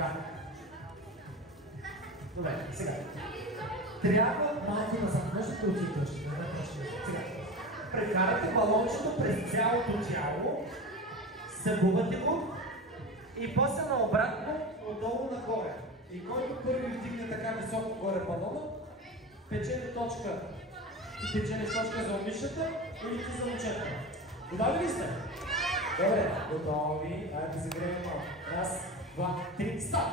Така. Добре, сега. Трябва малко назад. Можете да отидеш. Сега. Прекарате балончето през цялото тяло, събувате го и после наобратно отдолу нагоре. И който първи вдигне така високо горе балона, печели точка. Ти печелиш точка за момичета или ти за момчета. Готови ли сте? Добре, готови. Айде да се греем малко. Раз, два, три, старт!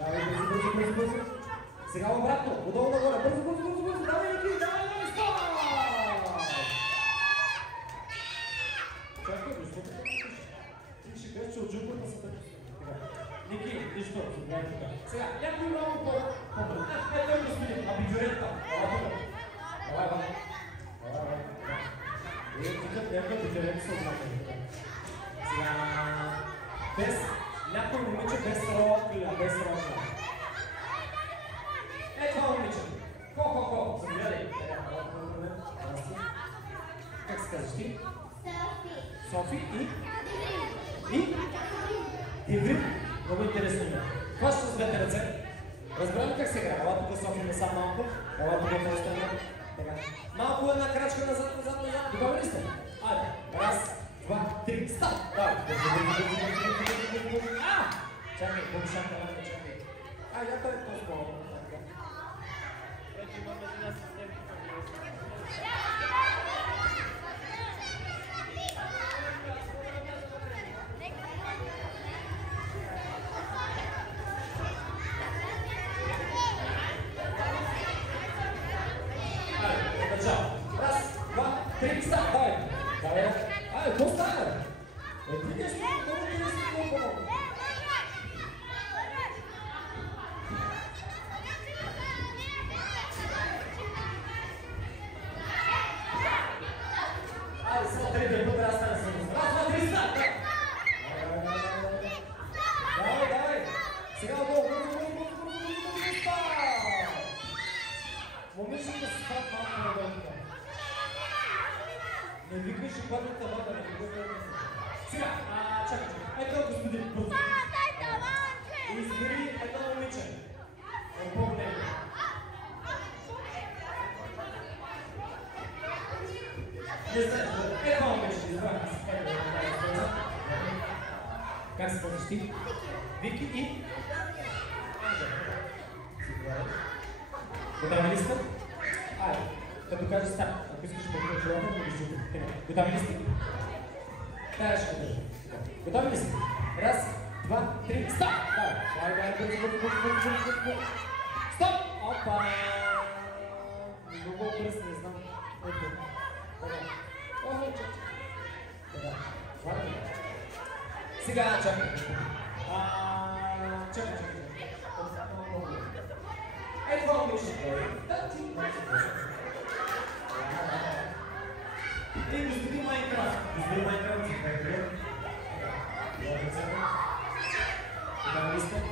Давай, бързо. Сега обратно, отдолу нагоре. Бързо. Давай, Ники, давай, стоп! Чакай, защото ти ще кажеш, че от джунглата са тъпи. Ники, нищо, загледай тук. Сега, някой много по-бързо. Ето е господин, абидюрента. Давай. Тук някой абидюрент се облагали. Сега, без някой момиче без рола киля, без рола киля. Това момиче. Ко. Загледай. Как се казваш ти? Софи и? Иврим. Много интересно име. Хваща с двете ръце. Разбрали как се играе? Ела тук Софи насам малко. Ела тук на страна. Малко една крачка назад. Готови ли сте? Айде. Раз, два, три, старт! Давай. Чакай, помишанка, чакай. Я това е по-скоро. Вече имаме една система. Раз, два, три, старт! Давай! Какво става? Ти нещо много интересно толкова. Сега трети път трябва да стане сървъз. Раз, два, три, старт! Давай! Сега отдолу, бързо, момичето се става малко надолу. Не викаш и падната вода, не викаш. Сега, чакай. Ето господин, бързо. Избери едно момиче. По-големо. Не знае, едно момиче, избрах. Как се казваш ти? Вики и? Готови ли сте? Айде, като кажа старт. Ако искаш да бъдеш живота, да бъдеш живота. Готови ли сте? Тая ще държа. Готови ли сте? Раз, два, три, старт! Давай, бързо. Стоп! Опа! Много бърз, не знам. Ето. Сега, чакай. Чакай. Ето това момиче. И господин Майнкрафт. Готови ли сте?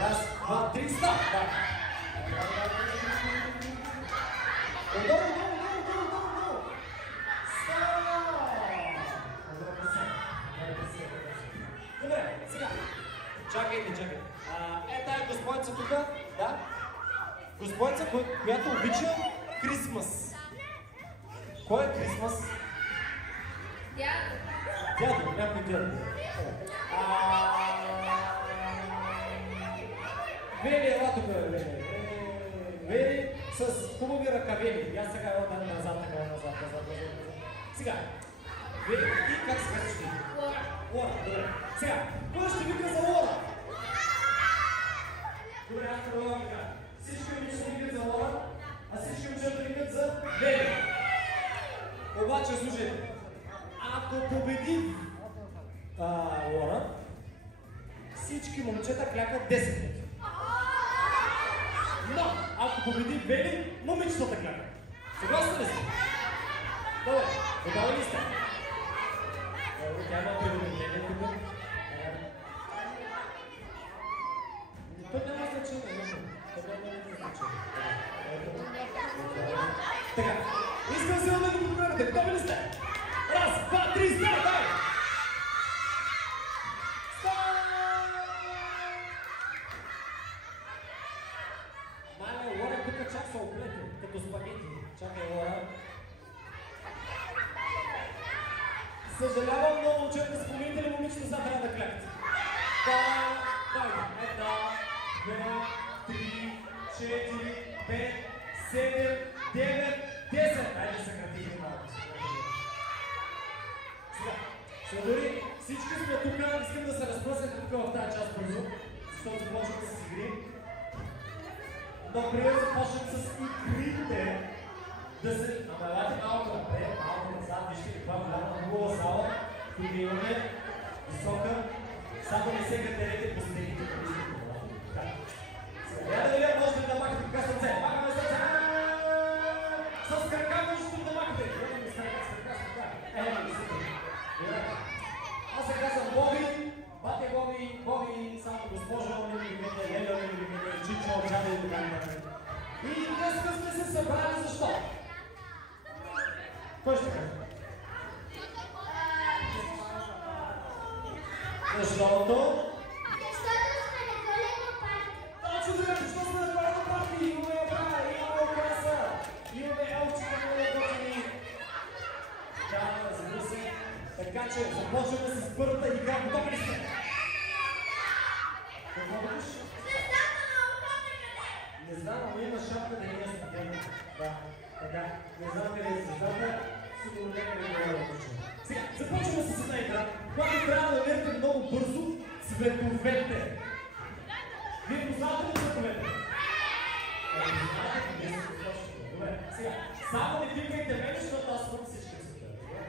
Раз, два, три, старт! Отдолу! Добре, сега. Чакайте. Е господица тук, да? Господица, която обича Крисмас. Кой е Крисмас? Дядо, някой дядо. Вели, ела тук, Вели с хубави ръкавели. Аз сега ела назад. Сега. Вели и как се казваш ти? Лора, добре. Сега, кой ще вика за Лора? Добре, аз трябва да вика. Всички момичета викат за Лора, а всички момичета викат за Вели. Обаче, слушайте, ако победи Лора, всички момчета клякат 10 минути. Но, ако победи Вели, момичетата клякат. Съгласни ли сте? Добре, готови ли сте? Тя има предупреждение тук. Тук няма значение. Така, искам сега да го подберете. Готови ли сте? Раз, два, три, старт! Съжалявам, но момчета, спомните ли момичето, сега трябва да клякате. Една, две, три, 4, 5, 7, 9, 10. Айде съкратихме малко. Сега, дори всички сме тук, искам да се разпръснете тук в тази част бързо, защото започваме с игри. Но преди да започнем с игрите, да се намалявате малко напред, малко назад, вижте каква голяма хубава зала. Тук имаме висока, само не се катерете по стените, като вижте това. Сега, да видя, можете да махате така сърце. Махаме сърце! С крака можете да махате. Гледаме с крака. Аз се казвам Боби, бате Боби, само госпожо, не ми видите, Леля, не ми видите, Чичо, Джада и така нататък. И днеска сме се събрали защо? Кой ще каже? Защото? Защото сме на голема парти. Точно така, защото сме на голема парти. Имаме опра, имаме окраса, имаме елчета, имаме готини. Да, разбира се. Така че започваме с първата игра. Готови ли сте? Какво да пиш? Не знам, но има шапка да има студена. Да, така. Не знам къде е звездата, сигурно някъде не е да почне. Сега, започваме с една игра, която трябва да намерите много бързо цветовете. Вие познавате ли цветовете? Добре, сега, само не кликайте мене, защото аз съм всички цветове.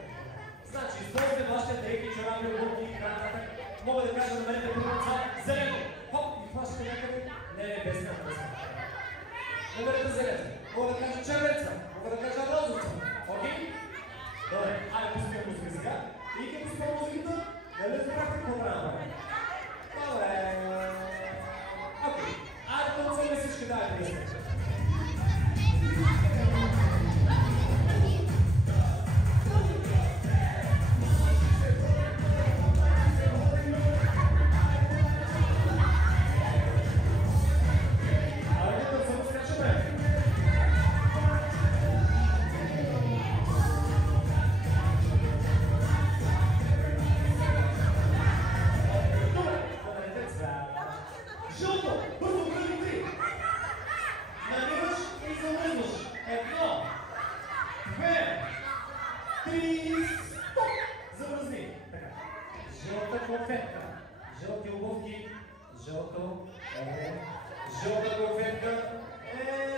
Значи, използвате вашите дрехи, чорапи, обувки и така нататък. Мога да кажа, намерите първо цвят зелено. Хоп, и хващате някъде. Не, без няма, без няма. Намерите зелено. Мога да кажа червеца. Мога да кажа розовца. Окей? Добре, айде пускаме музика сега. И като пускаме музиката, нали разбрахте какво трябва да правим? Добре. Окей. Айде танцуваме всички, дайте да сме. Жълти обувки, жълта конфетка.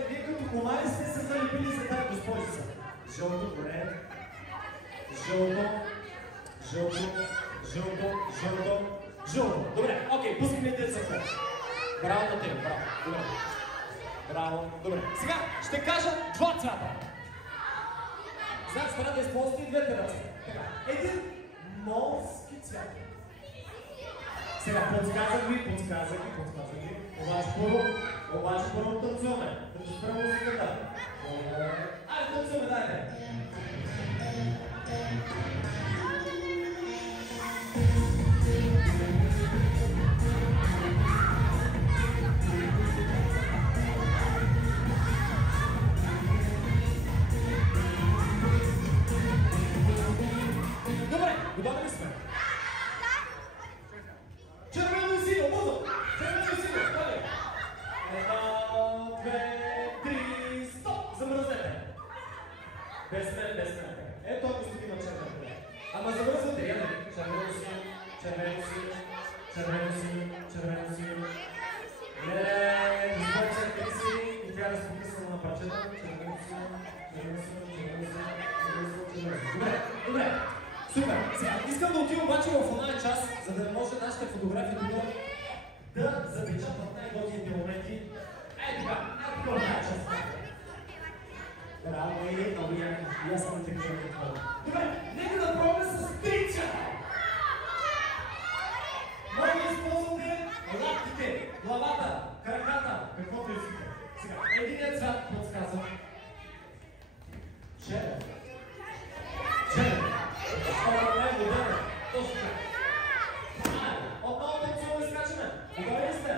Вие като комари сте се залепили за тази госпожица. Жълто, добре. Жълто. Добре, окей, пускаме децата. Браво на тебе, браво. Добре. Браво, добре. Сега ще кажа два цвята. Значи трябва да използвате и двете ръце. Един морски цвят. Сега подсказах ви. Обаче първо танцуваме. Като спрем музиката. Айде танцуваме, дайте! Добре, готови ли сме? Червено и синьо, бързо! Червено и синьо, давай! Една, две, три, стоп! Замръзнете! Без мен. Ето ако има червено. Ама замръзвате, я не. Червено синьо. Не, изпълчен си и трябва да се покъсваме на парчета. Червено синьо. Добре. Супер! Сега, искам да отидем обаче в оная част, за да може нашите фотографии да запечатват най-готините моменти. Ей така, в тази част. Браво, много яки. И аз съм такива такова. Добре, нека да пробваме с трича! Може да използвате лаптите, главата, краката, каквото искате. Сега, единият цвят подсказвам. Червен. Точно така. Отново танцуваме, скачаме. Готови ли сте?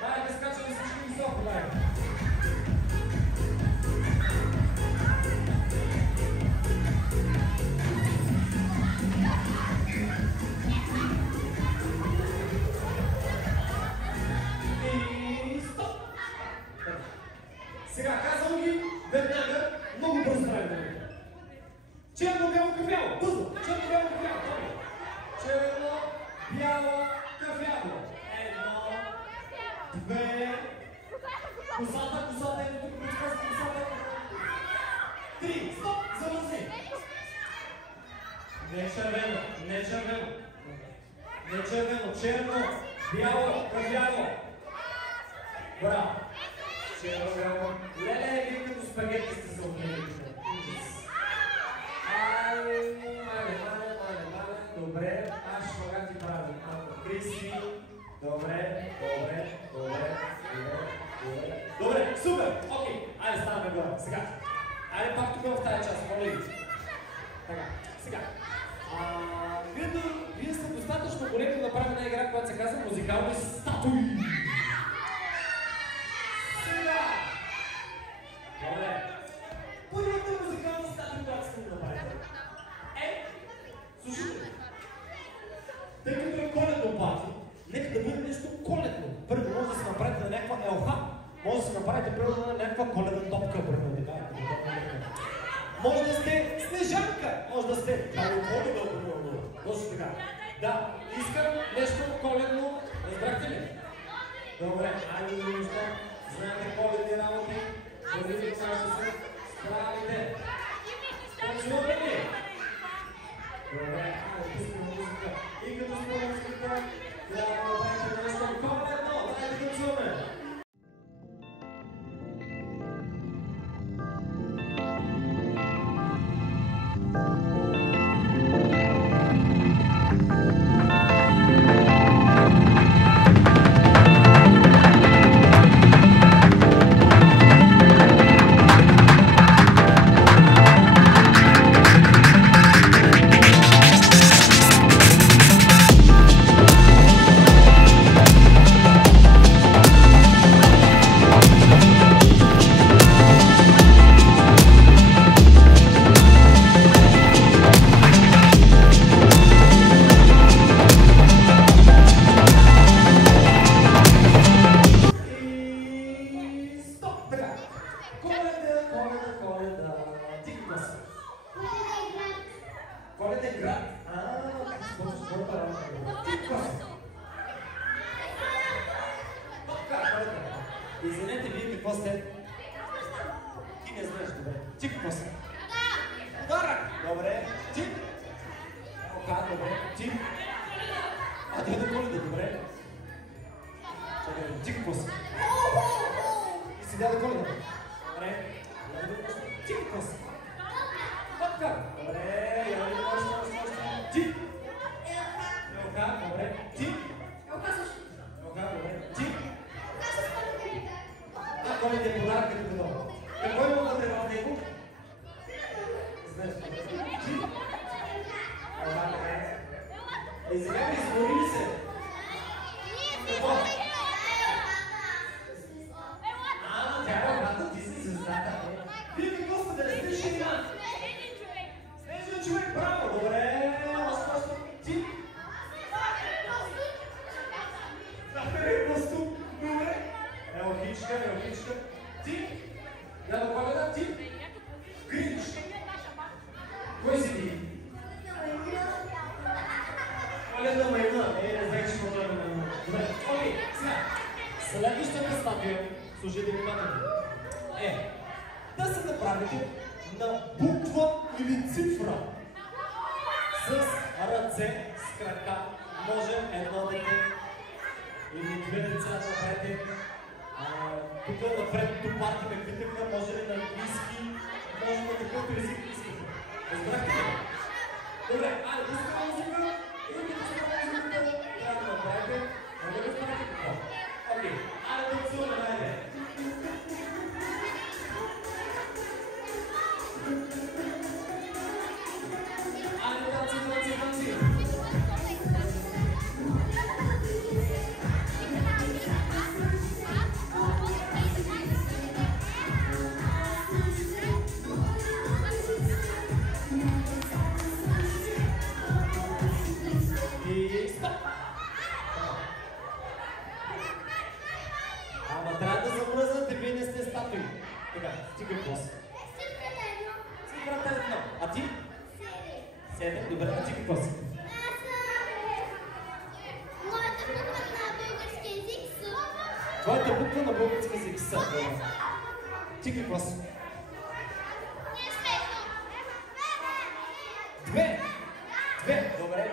Дайте, скачаме всички високо, дайте. Не червено, черно, бяло, бяло. Браво. Черно, бяло. Леле, вие като спагети сте се отмели. Добре, аз ще мога ти правя. Криси. Добре. Добре, супер. Окей, айде ставаме горе. Сега. Айде пак тук в тази част, моля ви. Така, сега. Вие сте достатъчно големи да направим една игра, която се казва музикални статуи. Сега! Добре. Първата музикална статуя, която сте да направите. Слушайте. Тъй като е коледно пати, нека да бъде нещо коледно. Първо може да се направите на някаква елха. Може да се направите примерно на някаква коледна топка, примерно така. Може да сте снежанка, може да сте коледно, примерно. Точно така. Да, искам нещо коледно. Разбрахте ли? Добре, айде да неща. Знаете коледни работи. Да видим как ще се справите. Чувате ли? Добре, айде пускаме музика. И като сме музиката, трябва да направите нещо коледно. Дайте да чуваме. Извинете, вие какво сте? Ти не знаеш, добре. Ти какво сте? Дарък! Добре. Ти? Ока, добре. Ти? А той да Коледа, добре. Чакай, ти какво сте? И си дяда Коледа. Добре. Ти какво сте? Топка! Добре, я не можеш. Ти? Елка, добре. Ти? Елка също. Елка, добре. Ти? Коледа е подарък като дойде. Какво има вътре в него? Знаеш ли? Ти? Това така. И сега ми изгори ли се? Какво? Тя е обратно, ти си звездата. Вие какво сте да не сте шейна? Снежен човек, браво! Добре, още. Ти? Костюм. Добре. Елхичка. Ти? Дядо Коледа, ти? Гринч. Кой си ти? Коледна майна. Не знаеш, че коледна майна. Добре, окей, сега. Следващата статуя, служите внимателно, да се направите на буква или цифра. С ръце, с крака, може едно дете или две деца да направите. Тук напред до парти ме питаха, може ли на английски, може на какъвто език искате. Разбрахте ли? Добре, айде, пускаме музика и пускаме музиката, трябва да направите, да не разбрахте какво. Окей, айде да отсуваме, айде. Айде, танци. Ама трябва да замръзнате, вие не сте статуи. Така, стига клас. Цифрата едно. А ти? 7. Добре, а ти какво си? Моята буква на български език са. Твоята буква на български език са. Ти какво си? 2. Добре.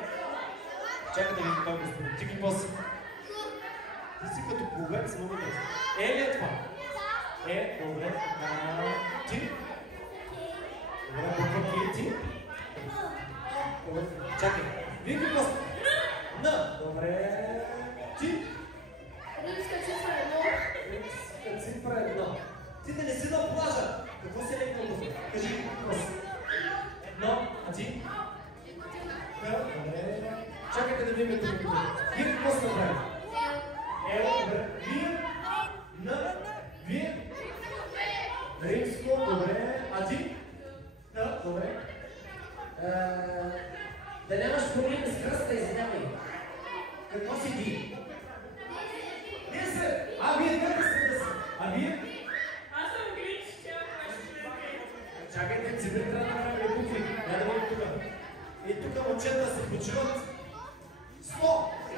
Чакай да видим той господин. Ти какво си? Ти си като пловец, много дъс. Ли е това? Добре. Ти? Добре, буква Ки ти? Чакай. Вие какво си? Добре. Ти? Римска цифра 1. Римска цифра 1. Ти да не си на плажа. Какво си лекнал тук? Кажи какво си? 1, а ти? Добре. Чакайте да видим тук. Вие какво сте направили? Добре. Вие? Римско, добре. А ти? Добре. Да нямаш проблеми с кръста, извинявай. Какво си ти? Вие сте! Вие двете сте да си. Вие? Аз съм Грич, тя Чакайте, цибри трябва да направим букви. Я да бъдем тук. И тук момчета се почиват. 100!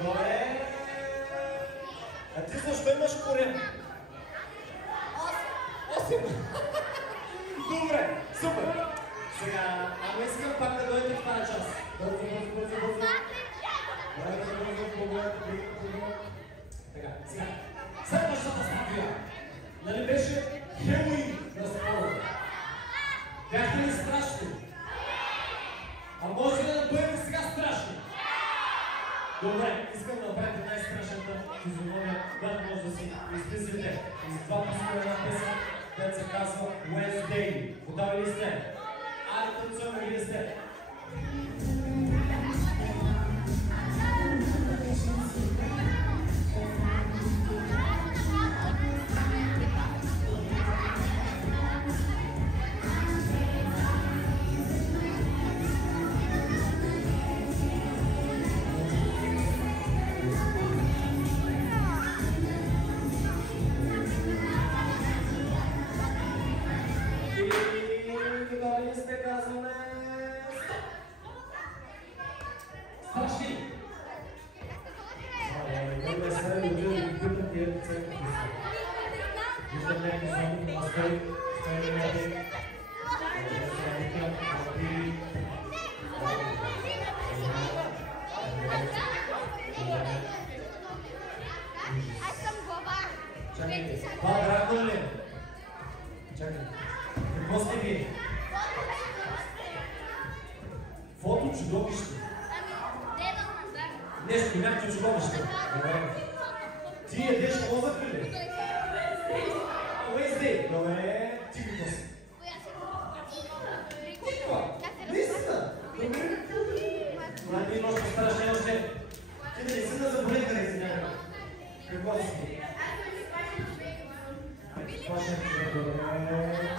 Добре! А ти защо имаш корем? 8! Добре, супер! Сега, искам пак да дойдете в тази част. Бързо. Така, сега. Следващата статия. Нали беше Хелуин на Скоро? Бяхте ли страшни? А може ли да бъдете сега страшни? Добре, искам да направите най-страшната физиономия, която може да си измислите. Из два писма една песен, която се казва Wednesday. Готови ли сте? Танцуваме ли сте? Какво сте вие? Фото чудовище. Нещо, някакво чудовище. Ти ядеш мозък ли? Wednesday. Добре. Ти какво си? Наистина? Добре. Ние може да стараш няма ще. Ти да не си да заболека да извинявай. Какво си?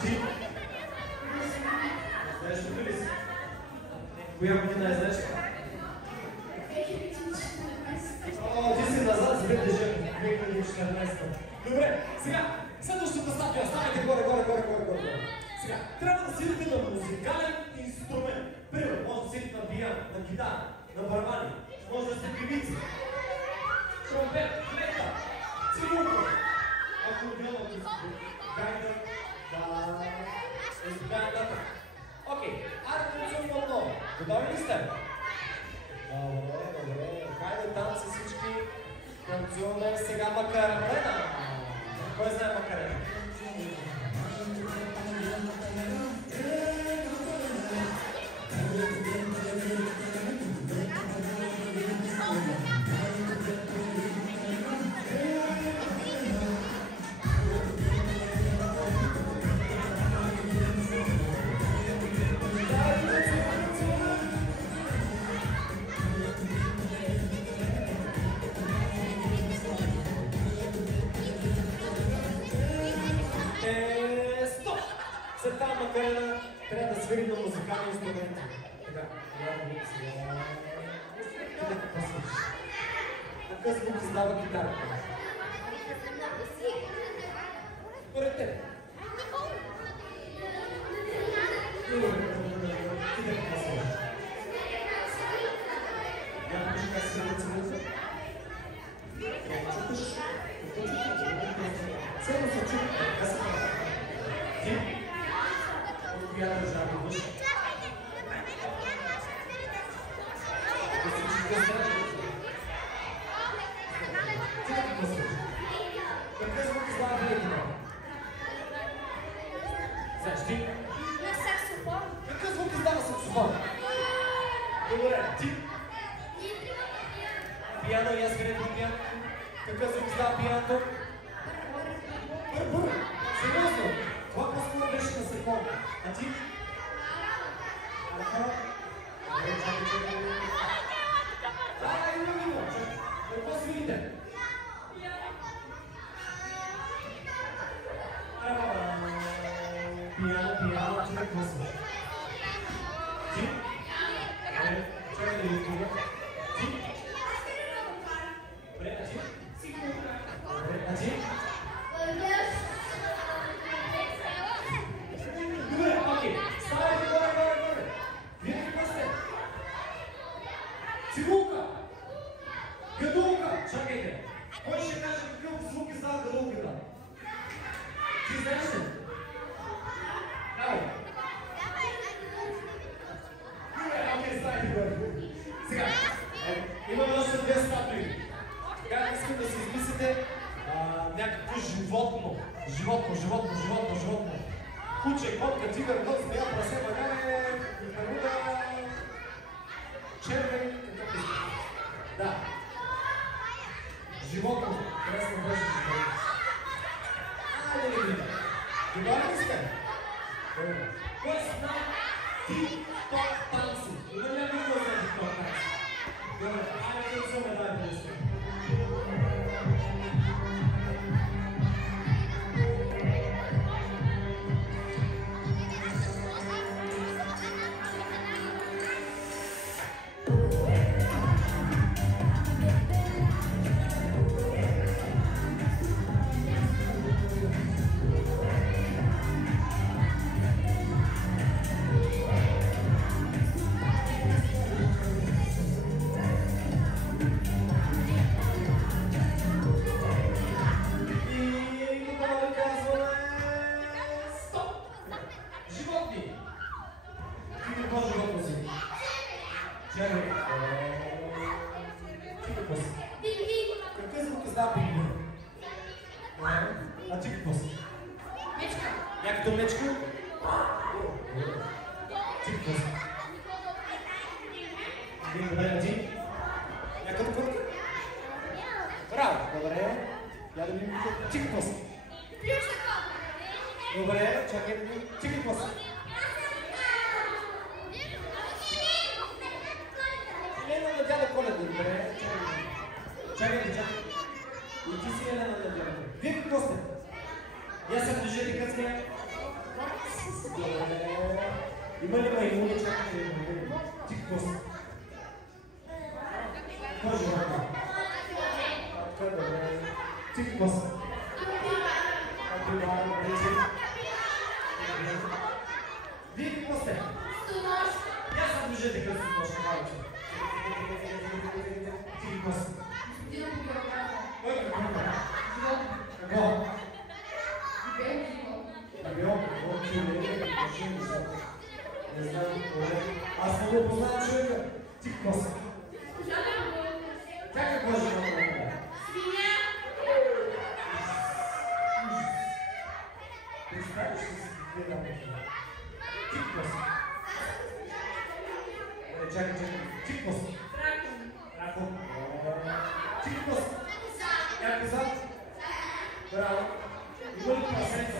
Ти? Знаеш тук ли си? Коя година знаеш? Ти си назад с 2014. Добре, сега, следващата статия, ставайте горе. Сега, трябва да седите на музикален инструмент. Примерно, може да седите на пиян, на гитара, на барабани, може да сте певици. Тромпет, флейта, цигулка, акордеон, гайда, да, окей, танцуваме отново. Готови ли сте? Добре. Хайде там са всички. Танцуваме сега Макарена. Кой знае Макарена? След тази Макарена трябва да свирим на музикални инструменти. Така, какъв звук издава гитарата? Според теб. Ти да какво слушаш? Я покажи как се да цимуса. Чукаш? Цяло се чука. Как се прави? Ти? От коя държава идваш? Да се чука здраве. Пиано и аз където пиано. Какъв звук става пианото? Бър. Сериозно. Това по-скоро беше на секунда. А ти? Аха. Чакай. Именно. Какво свирите? Пиано, ти какво свириш? Ти? Чакай да ви изгубя. Ти? Добре, а ти? Добре, а ти? Добре, окей. Ставайте горе. Вие какво сте? Цигулка! Гадулка! Чакайте! Кой ще каже какъв звук издава гадулката? Ти знаеш ли? Давай! Окей, ставайте горе. Сега, имаме още две статуи. Сега искам да си измислите някакво животно. Животно. Куче, котка, тигър, кот, змея, прасе, магаре, пиперуда, червен, какъв ли? Да. Животно. Интересно беше животно. Айде. Добавили сте? Добре. Кой знае тик-ток танци? Има някой кой знае тик-ток танци? Добре. Айде, танцуваме, дай песен. Какъв звук издава пингвин? А ти какво си? Мечка. Някакъв мечка? Ти какво си? Добре, а ти? Някакъв котка? Браво! Добре. Я да видим ти какво си? Добре, чакай да видим. Ти какво си? Елена на дядо Коледа, добре. Чакайте. И ти си Елена на дядо. Вие какво сте? Я се движете къцки. Добре. Има ли маймуни? Чакайте. Ти какво си? Какво живота? Добре. Ти какво си? Вие какво сте? Я се движете къцки. Ти какво си? Какво? Не знам какво е. Аз не го познавам човека. Ти какво си? Как какво е живота? Свиня. Представиш ли си какви работи? Ти какво си? Чакай. Ти какво си? Раком. Ти какво си? Някой зад? Браво. Има ли прасенца?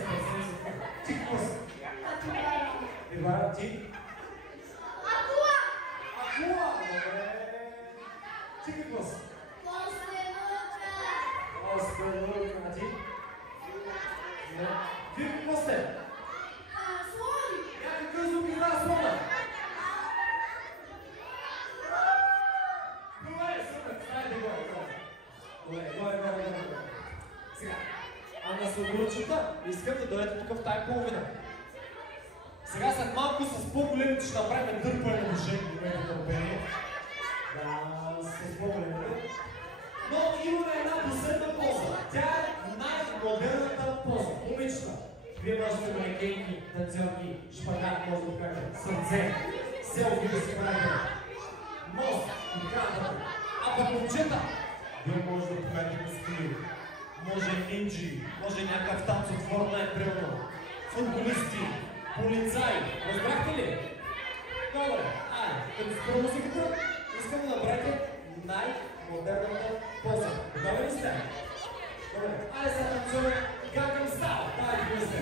Ти какво си? Ивара, ти? Акула! Добре. Ти какво си? Оскелука. А ти? Вие какво сте? Някакъв звук издава слона. Добре, супер. Стайте горе. Сега, на Слободчета искам да дойдете тук в тая половина. Сега след малко с по-големите ще направим дърпане на жени, имайте търпение. Да, с по-големите. Но имаме една последна поза. Тя е най-модерната поза. Момичета, вие можете манекенки, танцорки, шпагат, може да кажа, сърце, селфи да си правите, мост и кадър. А пък момчета, вие може да покажете мускули. Може нинджи, може някакъв танцов Fortnite, примерно, футболисти, полицаи. Разбрахте ли? Добре, като спра музиката, искам да направите най-модерната Добре, айде сега танцуваме Gangnam Style. Давай, влезте.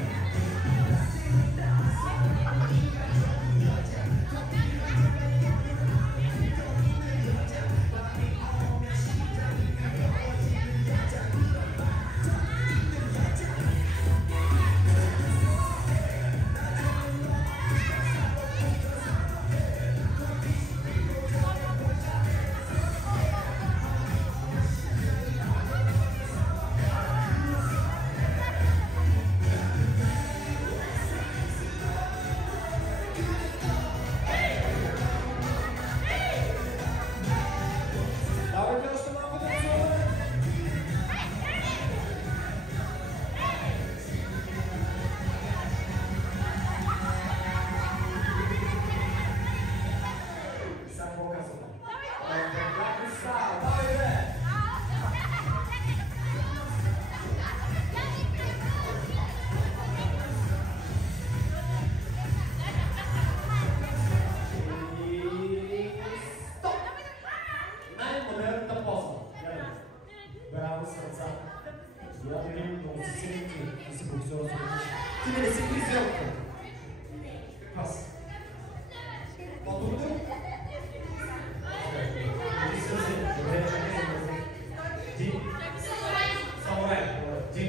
Браво, сърца! Я да видим много си силите да си боксер. Ти не си призелка. Каква си? По-добре? Ти си разлик. Добре, чакай за мъзък. Ти? Самурай. Ти?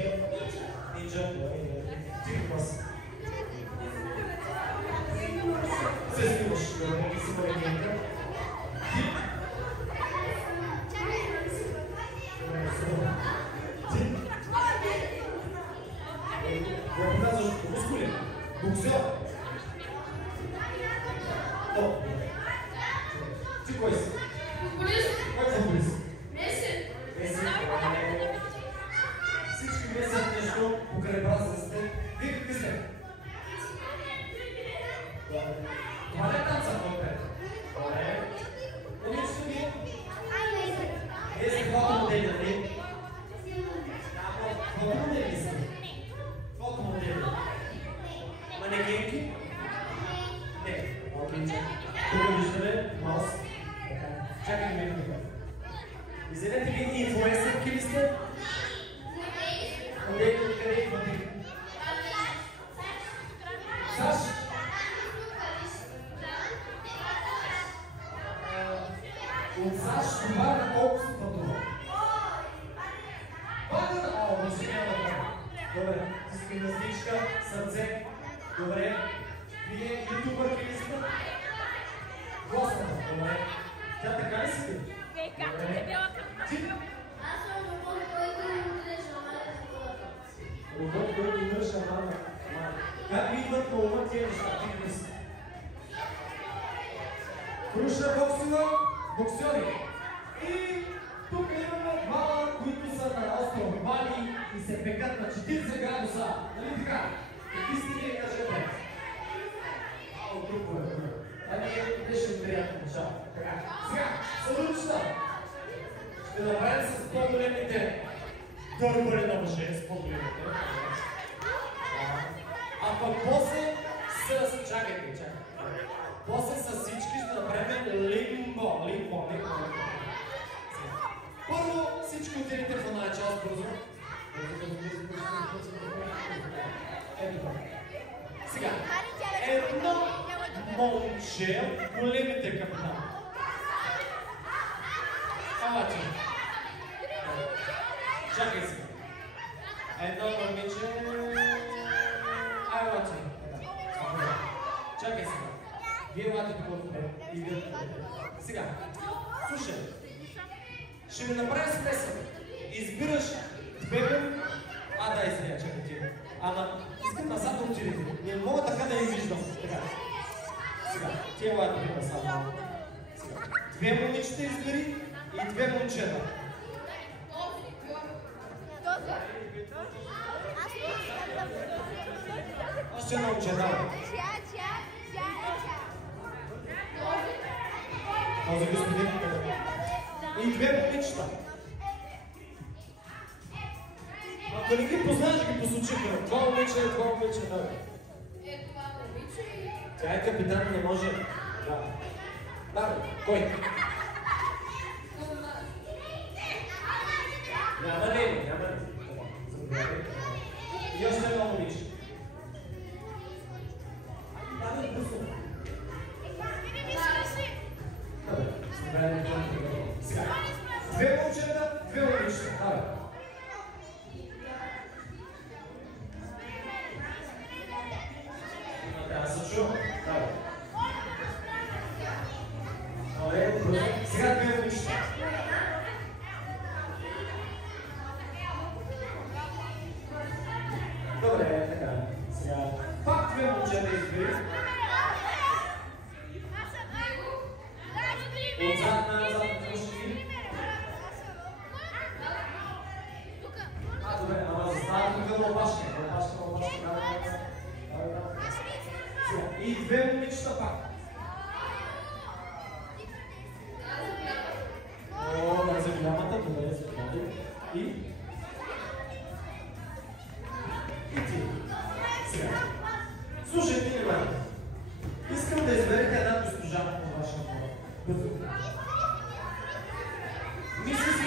Нинджа. Ти каква си? Се снимаш. Добре, ти си мариненка. Ти? Какво казваш? Мускули? Боксер? О! Ти кой си? Футболист. Кой е футболист? Меси. Меси. Всички месят нещо покрай бразовете. Вие какви сте? Това не е танца, който е? Добре. Момичето ми? Вие сте фотомодели, нали? Фотомодели сте? Фотомодели. Манекенки? Не. Окей, тук виждаме маус. Чакай ми тук. Извинете ви, инфлуенсърки ли сте? Къде е модели? САЩ? От САЩ това на колко се пътува? Бага! О, не си няма това. Добре, с гимнастичка, сърце. Добре. Вие ютубърки ли сте? Гласна, добре. Тя така ли си? Добре. Ти? Аз съм робот, който умре шамана за колата. Робот, който умре шамана. Как ви идват на ума тия неща? Ти не си. Круша боксова, боксери. И тук имаме двама, които са на остров Бали и се пекат на 40 градуса. Нали така? Какви сте вие, кажете? Ало, трупове. Беше приятно неща. Така. Сега, съдълчета. Ще направим с по-големите дърбари на мъже, с по-големите. А пък после с... Чакайте. После с всички ще направим лимбо. Първо всички отидете в една част бързо. Ето това. Сега, едно момче, големите капитани. Алаче. Чакай сега. Едно момиче. Алаче. Чакай сега. Вие имате тук от мен и вие от мен. Сега, слушай. Ще ви направя смесък. Избираш две. Да, извиня, чакай ти. Ама, искам назад да отидете. Не мога така да я виждам. Така. Сега, тия лайки ви назад. Сега, две момичета избери и две момчета. Още едно момче, давай. Този господин. И две момичета. Ако не ги познаеш, ги посочиха. Това момиче, давай. Това момиче. Тя е капитан, не може. Да. Давай, кой? Няма ли?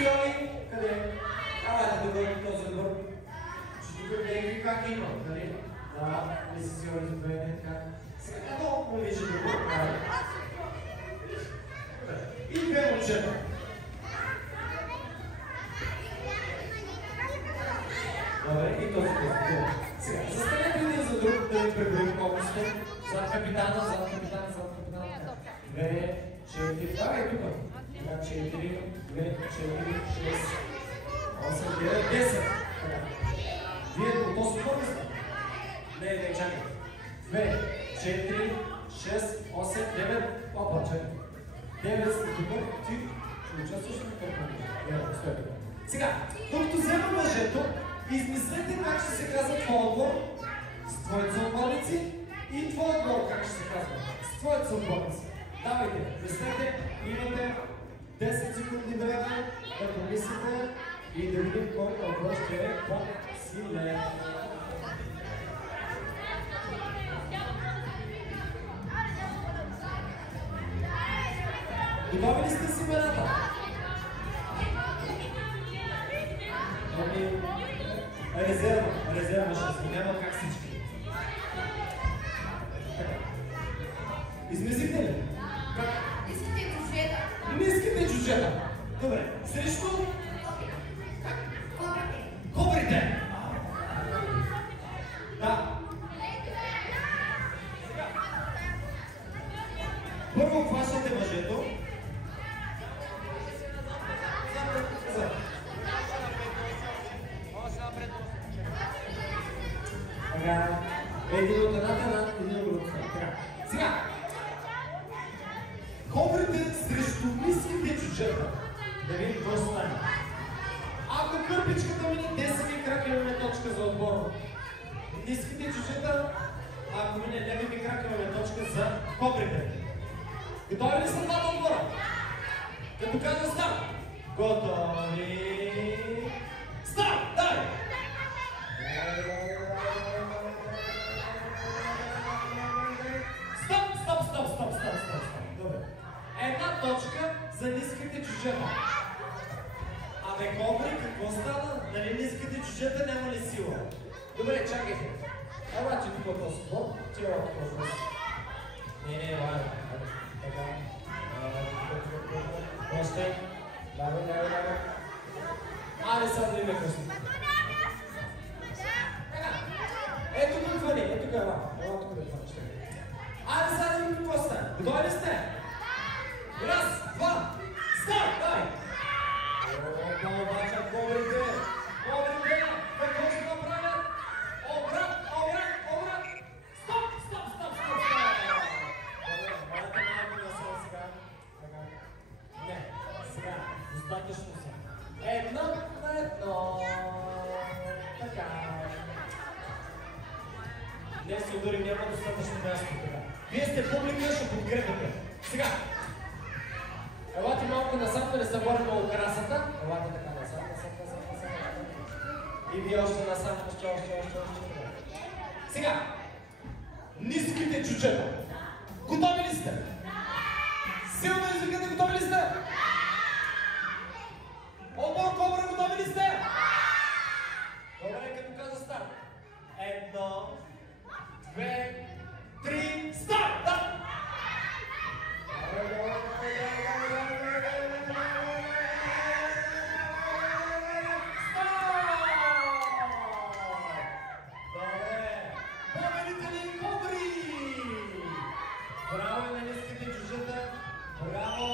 Йоли, къде? Давайте да бъдем този отбор. Ще тук не ви как има, нали? Да, миси Йоли, заповедайте така. Сега много момиче да го прави. И две момчета. Добре, и този този. Сега, застанете един за друг, да ви преброим колко сте. Зад капитана, зад капитана, зад капитана. 2, 4, това е тук. 4, 2, 4, 6, 8, 9, 10. Вие по този ход ли сте? Не, чакай. 2, 4, 6, 8, 9, опа, чакай. 9 сте тук, ти ще участваш на това. Стой тук. Сега, докато взема мъжето, измислете как ще се казва твой отбор с твоите съотборници и твой отбор как ще се казва с твоите съотборници. Давайте, мислете, имате 10 секунди време да помислите и да видим кой отбор ще е по-силен. Готови ли сте с имената? Резерва ще се няма как всички. Измислите ли? Как? Ниските джуджета. Ниските джуджета. Добре. Срещу? Кобрите. Да. Първо хващате мъжето. Така, един от едната, един от другата. Сега, кобрите срещу ниските джуджета. Да видим какво стане. Ако кърпичката мине 10 ми крак, имаме точка за отбор. Ниските джуджета, ако мине леви ми крак, имаме точка за кобрите. Готови ли са двата отбора? Като кажа старт. Готови. Старт! Дай! Стоп! Добре. Една точка за ниските джуджета. Абе, кобри, какво стана? Нали ниските джуджета няма ли сила? Добре, чакайте. Елате тук от този спорт. Ти елате тук от Не, ладно. Така. Още. Давай. Аре, сега да има късно. Ето тук звъни, ето тук ела. Ела тук да звъниш. Аре, сега да видим какво стане. Готови ли сте? Раз, два, старт, дай! Обаче, кобрите! Какво ще направят? Обрат! Стоп! Добре, малко насъл сега. Не, сега, достатъчно са. Едно на едно. Така. Не се удари, няма достатъчно място така. Вие сте публика, ще подкрепяте. Сега. Елате малко насам, да не се борим от красата. Елате така насам. И вие още насам, още. Сега. Ниските джуджета. Готови ли сте? Силно извикате, готови ли сте? Отбор кобра, готови ли сте? Добре, като кажа старт. 1, 2, 3, старт! Да! Победители кобри! Браво на ниските джуджета! Браво!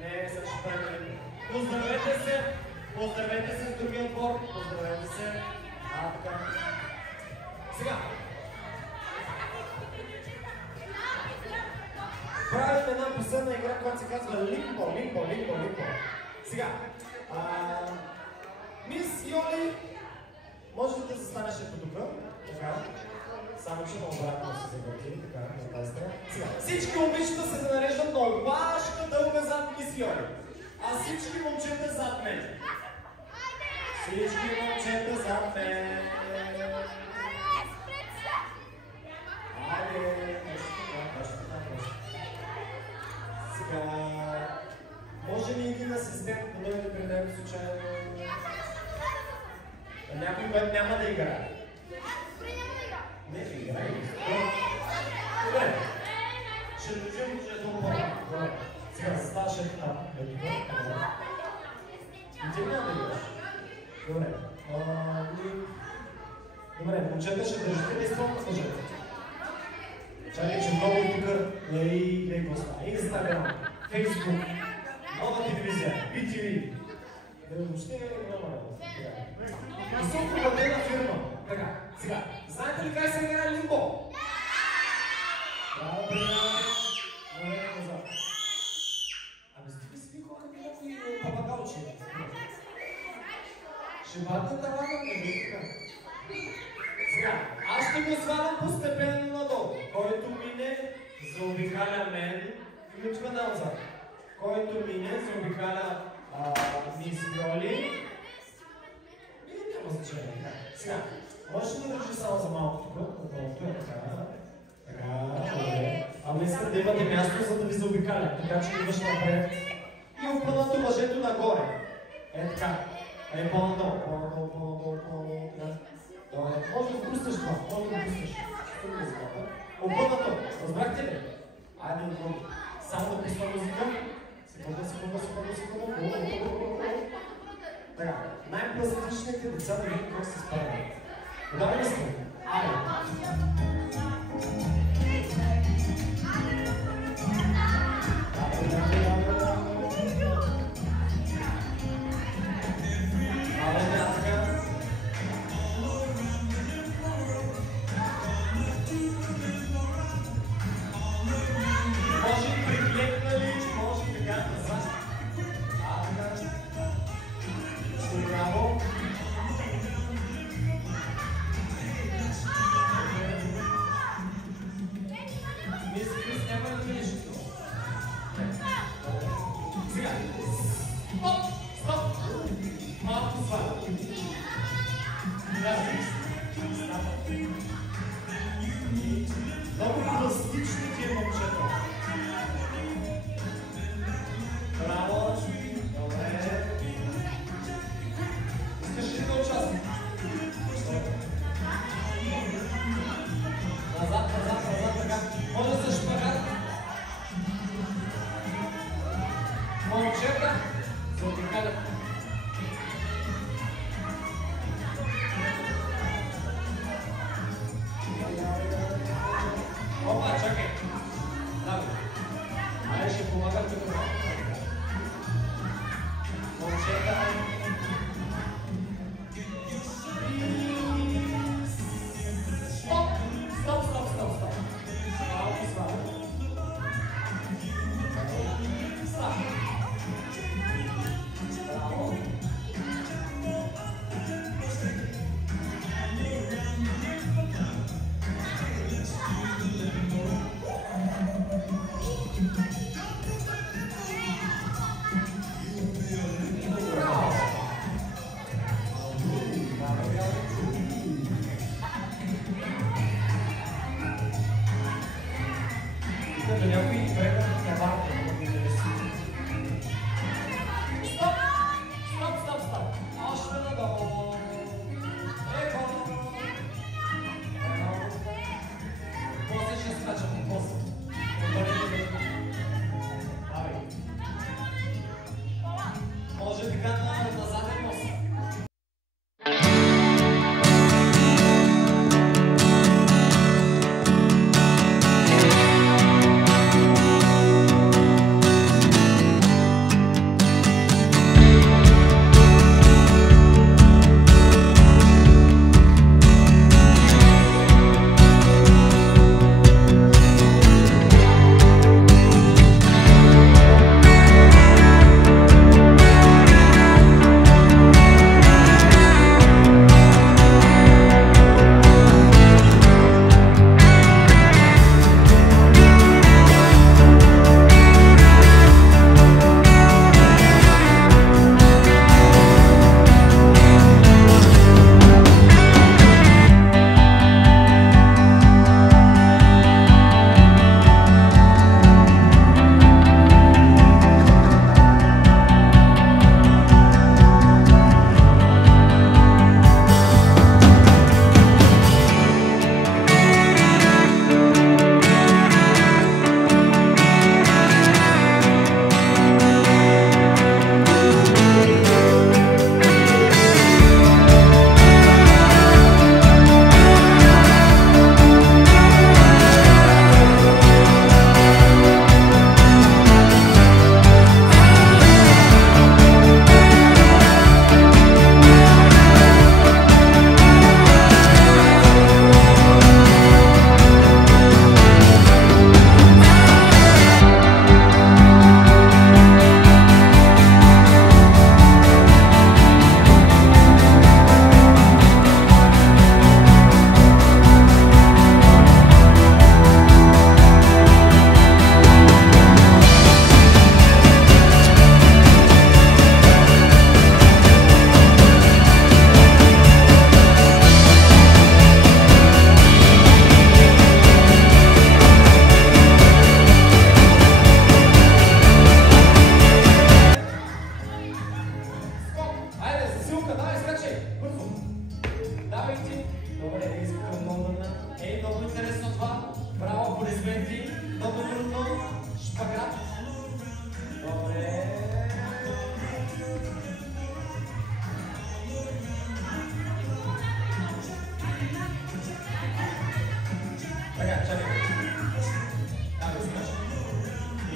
Не, сега ще правим. Поздравете се с другия отбор. Поздравете се. Така. Сега. Правим една последна игра, която се казва Лимбо. Сега. Мис Йоли, може да застанеш ето тук. Така. Само че на обратно се завърти. Така, на тази страна. Сега. Всички момичета се нареждат на опашка дълга зад Мис Йоли. А всички момчета зад мен. Всички момчета зад мен. Айде, Сега... Може ли един асистент да дойде при теб случайно? Някой, който няма да играе? Не, играе. Добре. Ще държим, че е толкова. Добре. Сега ставаш етап. И ти няма да играш? Добре. Добре, момчета ще държите ли изпълно с мъжете? Чакай, че много тук лей поста. Инстаграм, Фейсбук, нова телевизия, BTV. Въобще е много. Високоплатена фирма. Така, сега, знаете ли как се играе лимбо? Добре, назад. Абе, сте ли си ви колко някой папагалчи? Ще вадна тавана, не така. Сега, аз ще го свалям постепенно надолу. Който мине, заобикаля мен и отива назад. Който мине, заобикаля мис Йоли. И няма значение. Сега, можеш да държи само за малко тук, отдолуто е така. Така, добре. Ама искам да имате място, за да ви заобикаля. Така че идваш напред. И опънато мъжето нагоре. Е така. Е по-надолу, по-надолу. Добре, може да впуснеш това, може да впуснеш. Опънато, разбрахте ли? Айде отвън. Само да пусна музика. Секунда. Така, най-пластичните деца да видим как се справят. Готови ли сте? Айде! Много пластични тия момчета. Браво! Добре! Искаш ли да участваш? Назад, така. Може да шпагат. Момчета, заобикалят. Опа, чакай! Давай! Айде ще помагам тук малко. Момчета! Стоп! Малко слабо. Слабо. Браво! Може така на заден нос.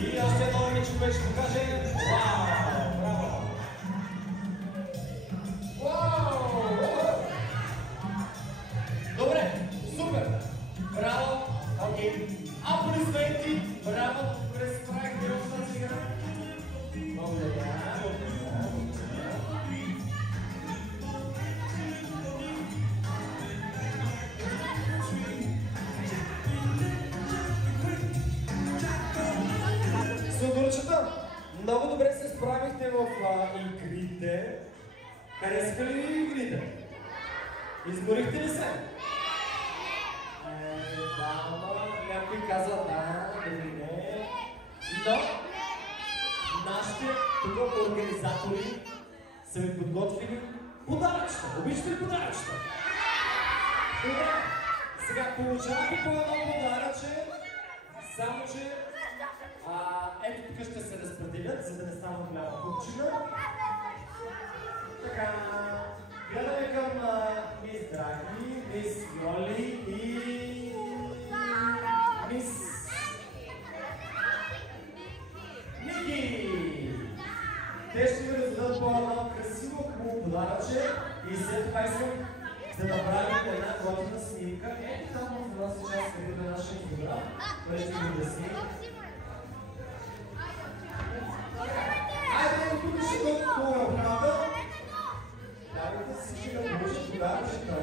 И още едно момиче, което ще покаже. Вау! Браво! Вау! Добре, супер! Браво! Окей. Аплодисменти! Браво! Добре се правихте в тази игра. Благодаря. Судорчета, много добре се справихте в игрите. Харесаха ли игрите? Изморихте ли се? Да, някой казва да, дали не. Но нашите тук организатори са ви подготвили подаръчета. Обичате ли подаръчета? Добре. Сега получавате по едно подаръче, само че ето тук ще се разпределят, за да не става голяма купчина. Така, гледаме към мис Драги, мис Йоли и мис Ники. Те ще ви раздадат по едно красиво хубаво подаръче и след това искам да направим една готина снимка. Ето там в нас е част където е нашия фотограф, той ще ви обясни. Айде, тук ще бъде хубава правда. Давайте всички да получат подаръчета.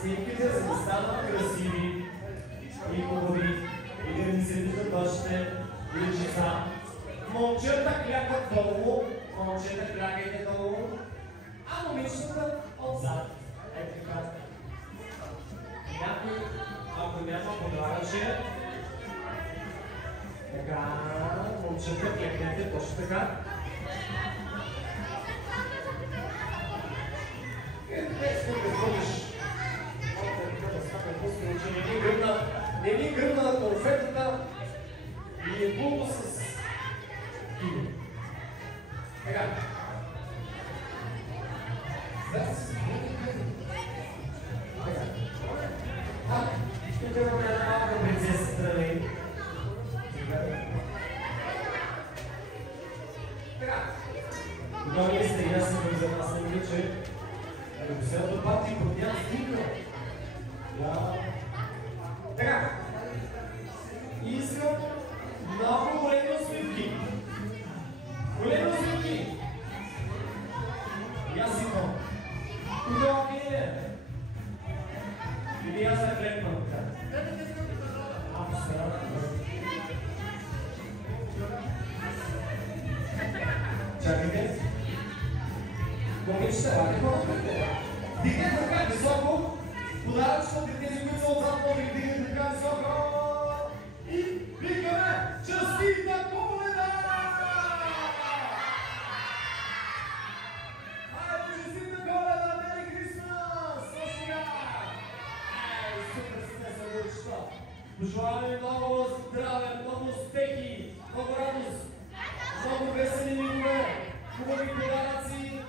Снимките, за да станат красиви и хубави и да ни се виждат вашите личица. Момчета клякат долу, момчета клякайте долу, а момичетата отзад. Ето така. Някой, ако няма подаръче, така, момчета клякнете точно така. Не ми гръмна конфетата и е пълно с пиво. Така. Тук имаме една малка принцеса страни. Така. Много ли сте и аз съм за вас не мисля, че последното парти поднява снимка. Така, искам много големи усмивки. Големи усмивки. И аз имам. Куда окей? Или аз се клепвам така. Чакайте. Момичета, дигнете така високо. Подаръчно от тези, които са отзад, може да дигнете така високо. И викаме честита Коледа! Хайде, честита Коледа! Мери Крисмас! Сега! Супер сте се лучта! Пожелаваме ви много здраве, много успехи, много радост, много весели мигове, хубави подаръци.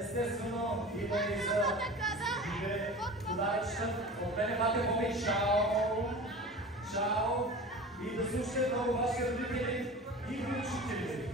Естествено, има и за живе подаръчета. От мене мате Боби, чао! Чао! И да слушате много ваши родители и учители.